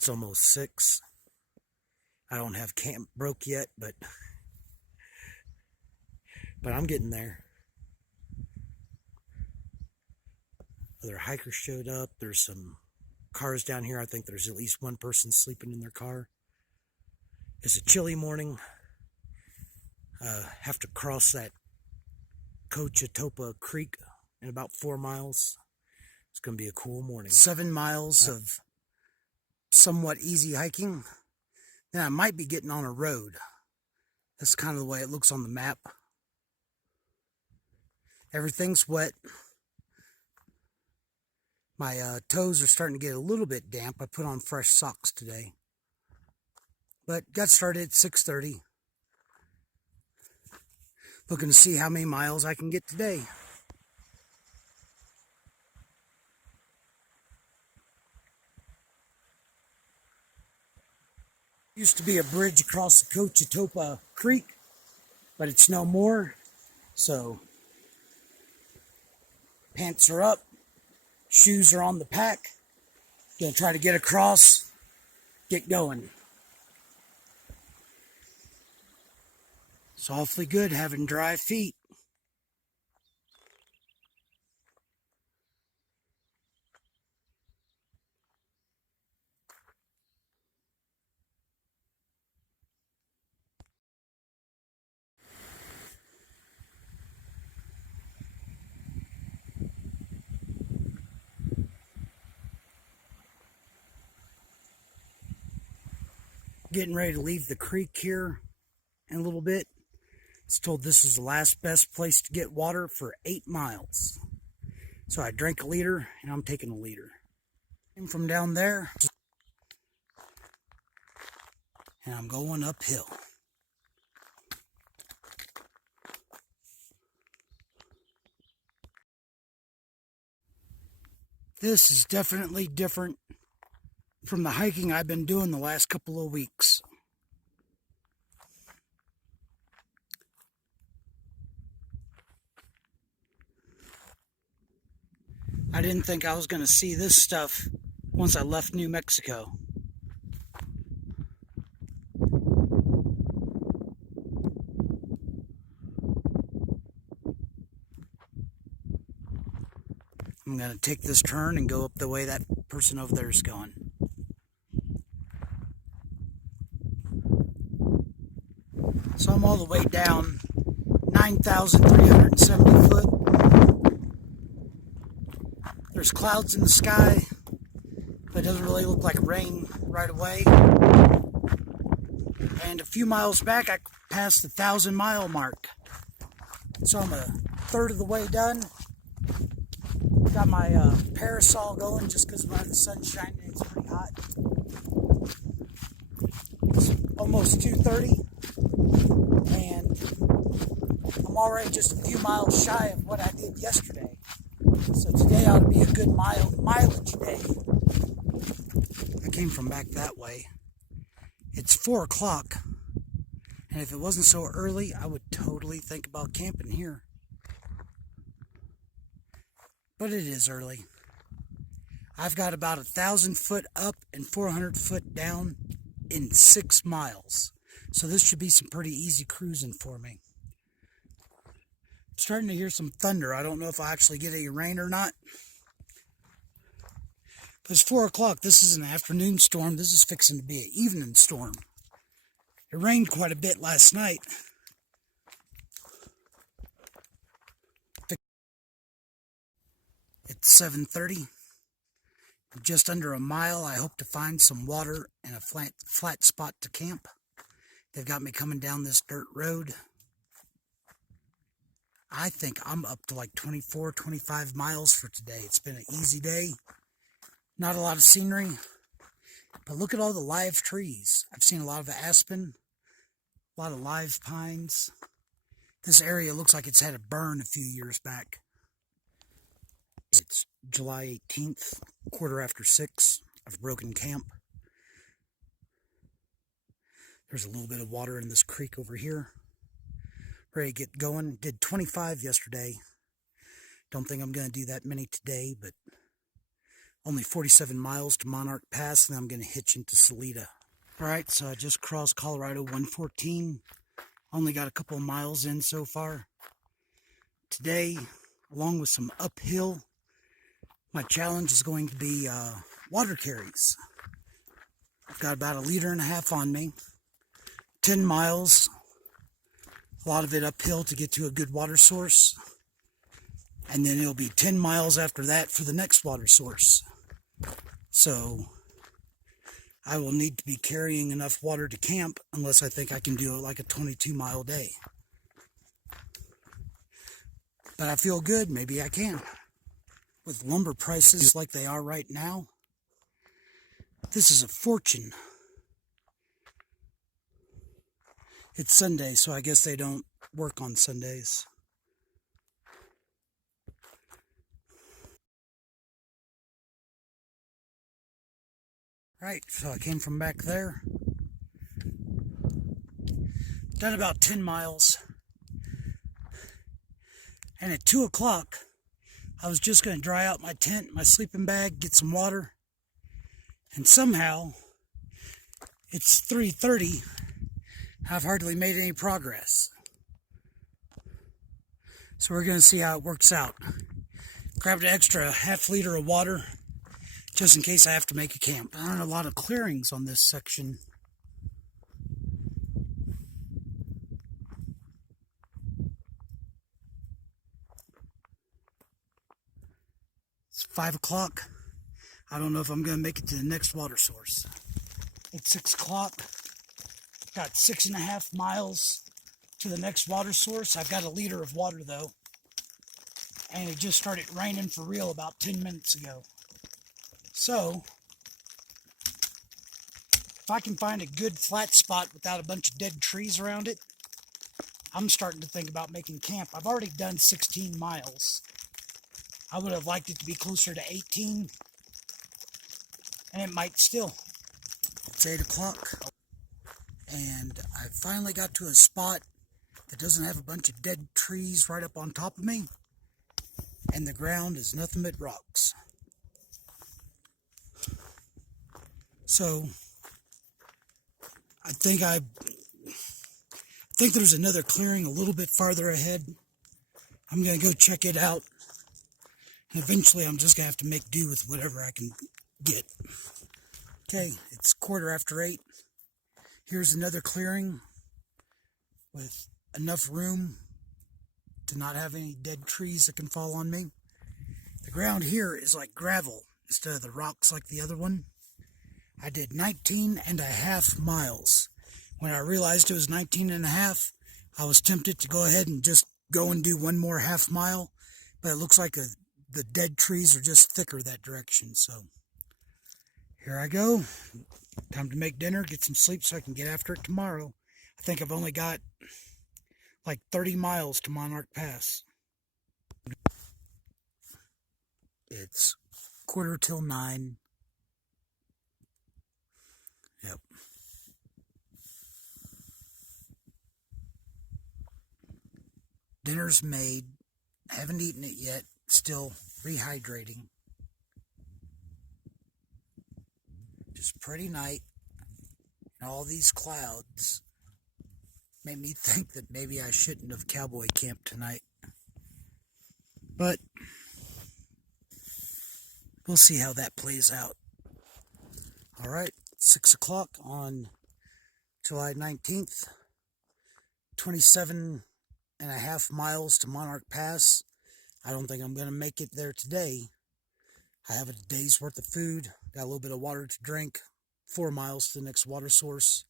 It's almost 6. I don't have camp broke yet, but I'm getting there. Other hikers showed up. There's some cars down here. I think there's at least one person sleeping in their car. It's a chilly morning. Have to cross that Pagosa Creek in about 4 miles. It's going to be a cool morning. 7 miles of somewhat easy hiking. Then I might be getting on a road. That's kind of the way it looks on the map. Everything's wet. My toes are starting to get a little bit damp. I put on fresh socks today. But got started at 6:30. Looking to see how many miles I can get today. Used to be a bridge across the Pagosa Creek, but it's no more. So pants are up, shoes are on the pack. Gonna try to get across, get going. It's awfully good having dry feet. Getting ready to leave the creek here in a little bit. It's told this is the last best place to get water for 8 miles. So I drank a liter and I'm taking a liter. And from down there, and I'm going uphill. This is definitely different from the hiking I've been doing the last couple of weeks. I didn't think I was going to see this stuff once I left New Mexico. I'm going to take this turn and go up the way that person over there is going. So I'm all the way down 9,370 foot. There's clouds in the sky, but it doesn't really look like rain right away. And a few miles back, I passed the 1,000-mile mark. So I'm a third of the way done. Got my parasol going just because when the sun's shining, it's pretty hot. It's almost 2:30, and I'm already just a few miles shy of what I did yesterday. So today ought to be a good mileage day. I came from back that way. It's 4 o'clock, and if it wasn't so early, I would totally think about camping here. But it is early. I've got about 1,000 foot up and 400 foot down in 6 miles. So this should be some pretty easy cruising for me. I'm starting to hear some thunder. I don't know if I actually get any rain or not. But it's 4 o'clock. This is an afternoon storm. This is fixing to be an evening storm. It rained quite a bit last night. It's 7:30. Just under a mile. I hope to find some water and a flat spot to camp. They've got me coming down this dirt road. I think I'm up to like 24, 25 miles for today. It's been an easy day. Not a lot of scenery. But look at all the live trees. I've seen a lot of aspen. A lot of live pines. This area looks like it's had a burn a few years back. It's July 18th, 6:15. I've broken camp. There's a little bit of water in this creek over here. Ready to get going. Did 25 yesterday. Don't think I'm going to do that many today, but Only 47 miles to Monarch Pass, and then I'm going to hitch into Salida. Alright, so I just crossed Colorado 114. Only got a couple of miles in so far. Today, along with some uphill, my challenge is going to be water carries. I've got about 1.5 liters on me. 10 miles. A lot of it uphill to get to a good water source. And then it'll be 10 miles after that for the next water source. So I will need to be carrying enough water to camp unless I think I can do it like a 22-mile day. But I feel good, maybe I can. With lumber prices like they are right now, this is a fortune. It's Sunday, so I guess they don't work on Sundays. Right, so I came from back there. Done about 10 miles. And at 2 o'clock, I was just going to dry out my tent, my sleeping bag, get some water. And somehow, it's 3:30. I've hardly made any progress. So we're going to see how it works out. Grabbed an extra 1/2 liter of water, just in case I have to make a camp. There aren't a lot of clearings on this section. It's 5 o'clock. I don't know if I'm going to make it to the next water source. It's 6 o'clock. Got 6.5 miles to the next water source. I've got 1 liter of water though. And it just started raining for real about 10 minutes ago. So, if I can find a good flat spot without a bunch of dead trees around it, I'm starting to think about making camp. I've already done 16 miles. I would have liked it to be closer to 18. And it might still. It's 8 o'clock. And I finally got to a spot that doesn't have a bunch of dead trees right up on top of me. And the ground is nothing but rocks. So, I think there's another clearing a little bit farther ahead. I'm going to go check it out. And eventually I'm just going to have to make do with whatever I can get. Okay, it's 8:15. Here's another clearing with enough room to not have any dead trees that can fall on me. The ground here is like gravel instead of the rocks like the other one. I did 19.5 miles. When I realized it was 19.5, I was tempted to go ahead and just go and do one more half mile, but it looks like the dead trees are just thicker that direction. So here I go. Time to make dinner, get some sleep so I can get after it tomorrow. I think I've only got like 30 miles to Monarch Pass. It's 9:15. Yep. Dinner's made. I haven't eaten it yet. Still rehydrating. Just a pretty night. And all these clouds made me think that maybe I shouldn't have cowboy camped tonight. But we'll see how that plays out. Alright, 6 o'clock on July 19th. 27.5 miles to Monarch Pass. I don't think I'm going to make it there today. I have a day's worth of food. Got a little bit of water to drink. 4 miles to the next water source.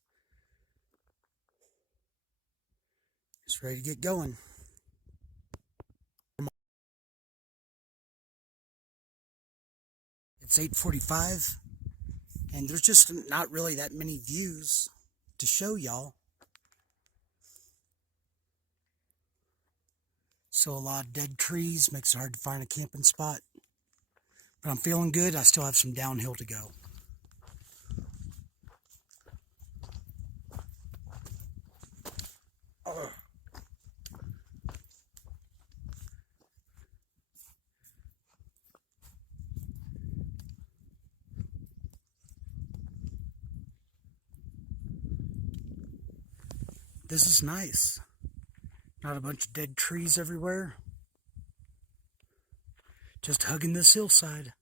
Just ready to get going. It's 8:45, and there's just not really that many views to show y'all. So a lot of dead trees makes it hard to find a camping spot. But I'm feeling good. I still have some downhill to go. This is nice. Not a bunch of dead trees everywhere. Just hugging this hillside.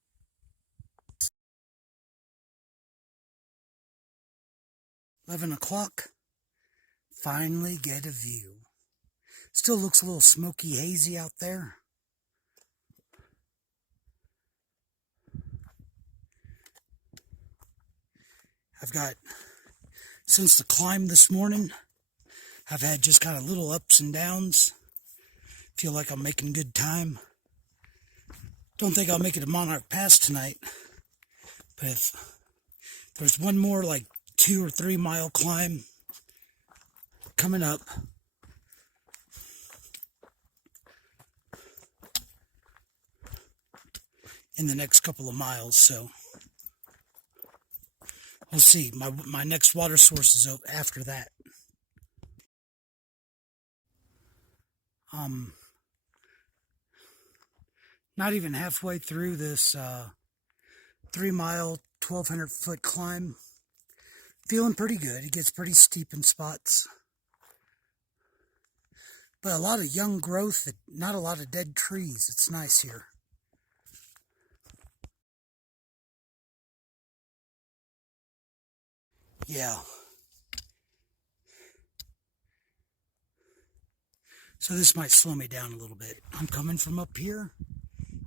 $11 finally get a view. Still looks a little smoky, hazy out there. I've got, since the climb this morning, I've had just kind of little ups and downs. Feel like I'm making good time. Don't think I'll make it to Monarch Pass tonight. But if there's one more like 2 or 3 mile climb coming up, in the next couple of miles, so we'll see. My next water source is after that. Not even halfway through this 3 mile, 1,200 foot climb. Feeling pretty good. It gets pretty steep in spots. But a lot of young growth, not a lot of dead trees. It's nice here. Yeah. So this might slow me down a little bit. I'm coming from up here.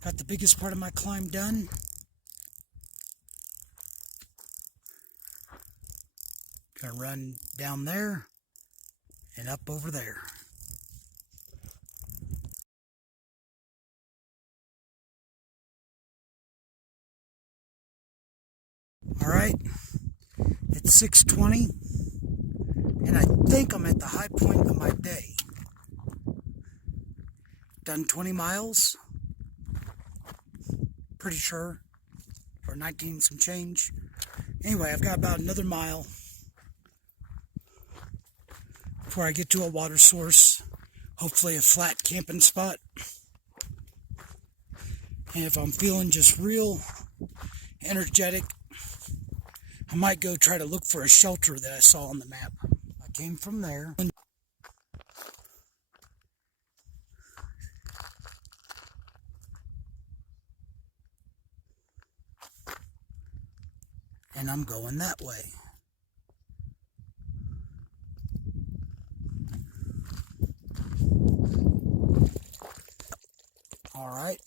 Got the biggest part of my climb done. Gonna run down there and up over there. Alright, it's 6:20 and I think I'm at the high point of my day. Done 20 miles, pretty sure, or 19 some change. Anyway, I've got about another mile before I get to a water source, hopefully a flat camping spot. And if I'm feeling just real energetic, I might go try to look for a shelter that I saw on the map. I came from there. And I'm going that way. Alright,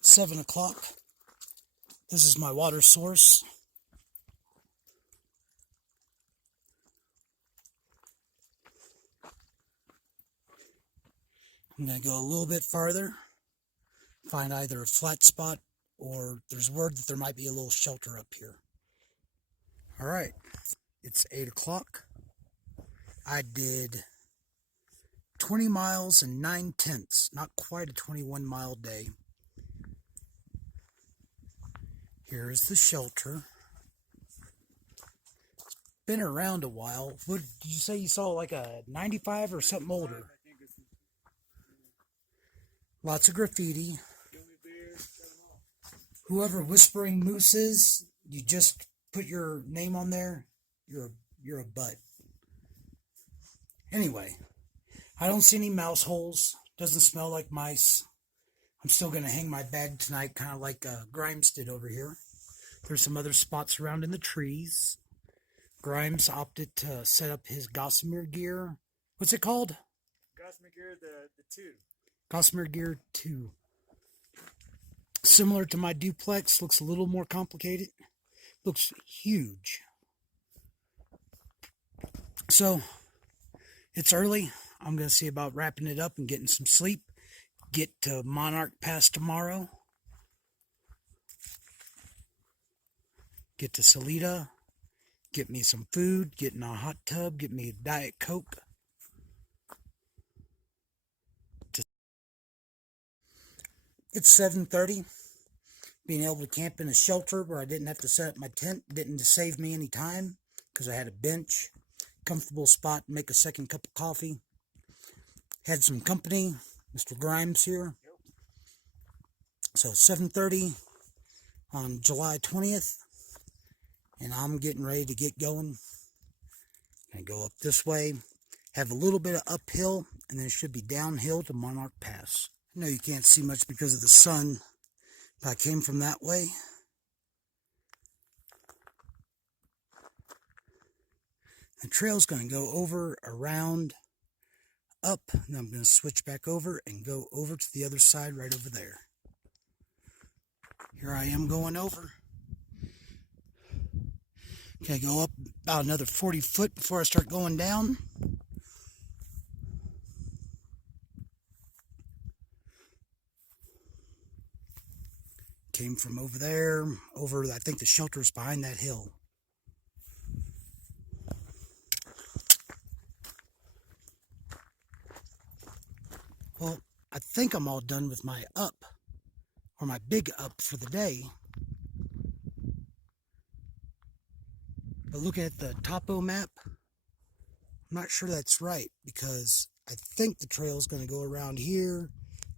7 o'clock. This is my water source. I'm going to go a little bit farther, find either a flat spot or there's word that there might be a little shelter up here. Alright, it's 8 o'clock. I did 20 miles and 9/10, not quite a 21 mile day. Here is the shelter. Been around a while. What did you say you saw, like a 95 or something older? Lots of graffiti. Whoever Whispering Moose is, you just put your name on there. You're a butt. Anyway, I don't see any mouse holes. Doesn't smell like mice. I'm still going to hang my bag tonight, kind of like Grimes did over here. There's some other spots around in the trees. Grimes opted to set up his Gossamer gear. What's it called? Gossamer gear, the 2. Gossamer gear 2. Similar to my duplex, looks a little more complicated. Looks huge. So, it's early. I'm going to see about wrapping it up and getting some sleep. Get to Monarch Pass tomorrow. Get to Salida. Get me some food. Get in a hot tub. Get me a Diet Coke. It's 7:30. Being able to camp in a shelter where I didn't have to set up my tent didn't save me any time because I had a bench, comfortable spot, make a second cup of coffee. Had some company, Mr. Grimes here. So 7:30 on July 20th, and I'm getting ready to get going. I go up this way. have a little bit of uphill, and then it should be downhill to Monarch Pass. I know you can't see much because of the sun, but I came from that way. The trail's going to go over, around, up, and I'm going to switch back over and go over to the other side right over there. Here I am going over. Okay, go up about another 40 foot before I start going down. Came from over there, over, I think the shelter's behind that hill. Well, I think I'm all done with my up, or my big up for the day. But looking at the topo map, I'm not sure that's right, because I think the trail is going to go around here,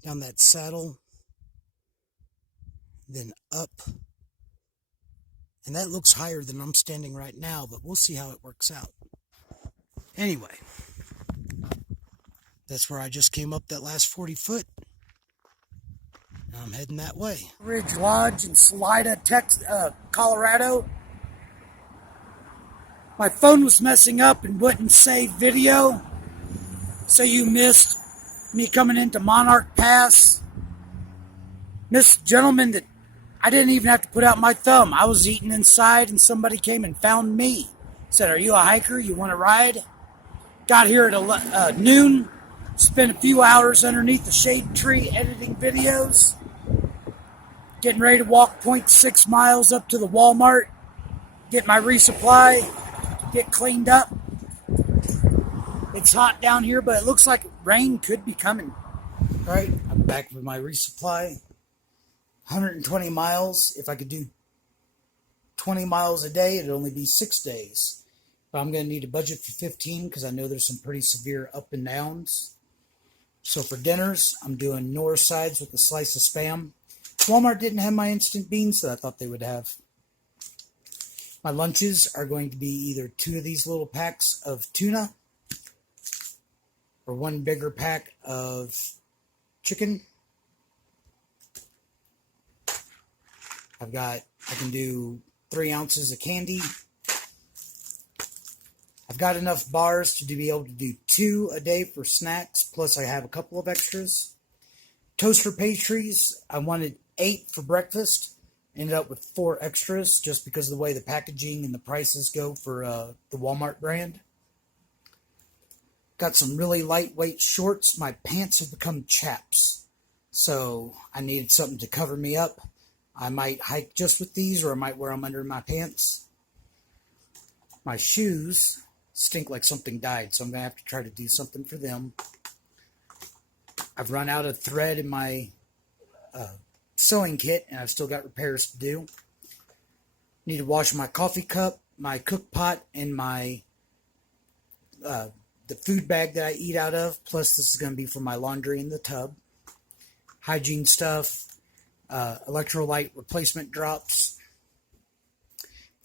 down that saddle, then up. And that looks higher than I'm standing right now, but we'll see how it works out. Anyway, that's where I just came up that last 40 foot. Now I'm heading that way. Ridge Lodge in Salida, Colorado. My phone was messing up and wouldn't save video, so you missed me coming into Monarch Pass. Missed a gentleman that I didn't even have to put out my thumb. I was eating inside and somebody came and found me. Said, "Are you a hiker? You want to ride?" Got here at noon. Spent a few hours underneath the shade tree editing videos. Getting ready to walk 0.6 miles up to the Walmart. Get my resupply. Get cleaned up. It's hot down here, but it looks like rain could be coming. All right, I'm back with my resupply. 120 miles. If I could do 20 miles a day, it'd only be 6 days. But I'm going to need a budget for 15 because I know there's some pretty severe up and downs. So for dinners, I'm doing North sides with a slice of Spam. Walmart didn't have my instant beans that I thought they would have. My lunches are going to be either 2 of these little packs of tuna or 1 bigger pack of chicken. I can do 3 ounces of candy. I've got enough bars to be able to do 2 a day for snacks, plus I have a couple of extras. Toaster pastries, I wanted 8 for breakfast. Ended up with 4 extras just because of the way the packaging and the prices go for the Walmart brand. Got some really lightweight shorts. My pants have become chaps, so I needed something to cover me up. I might hike just with these, or I might wear them under my pants. My shoes stink like something died, so I'm going to have to try to do something for them. I've run out of thread in my sewing kit, and I've still got repairs to do. Need to wash my coffee cup, my cook pot, and my the food bag that I eat out of. Plus, this is going to be for my laundry in the tub. Hygiene stuff. Electrolyte replacement drops.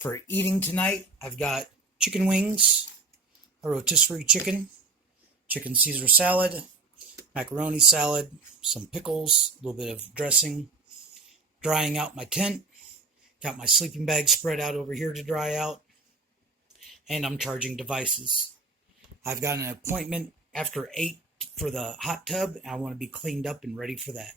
For eating tonight, I've got chicken wings, a rotisserie chicken Caesar salad, macaroni salad, some pickles, a little bit of dressing. Drying out my tent. Got my sleeping bag spread out over here to dry out. And I'm charging devices. I've got an appointment after 8 for the hot tub, and I want to be cleaned up and ready for that.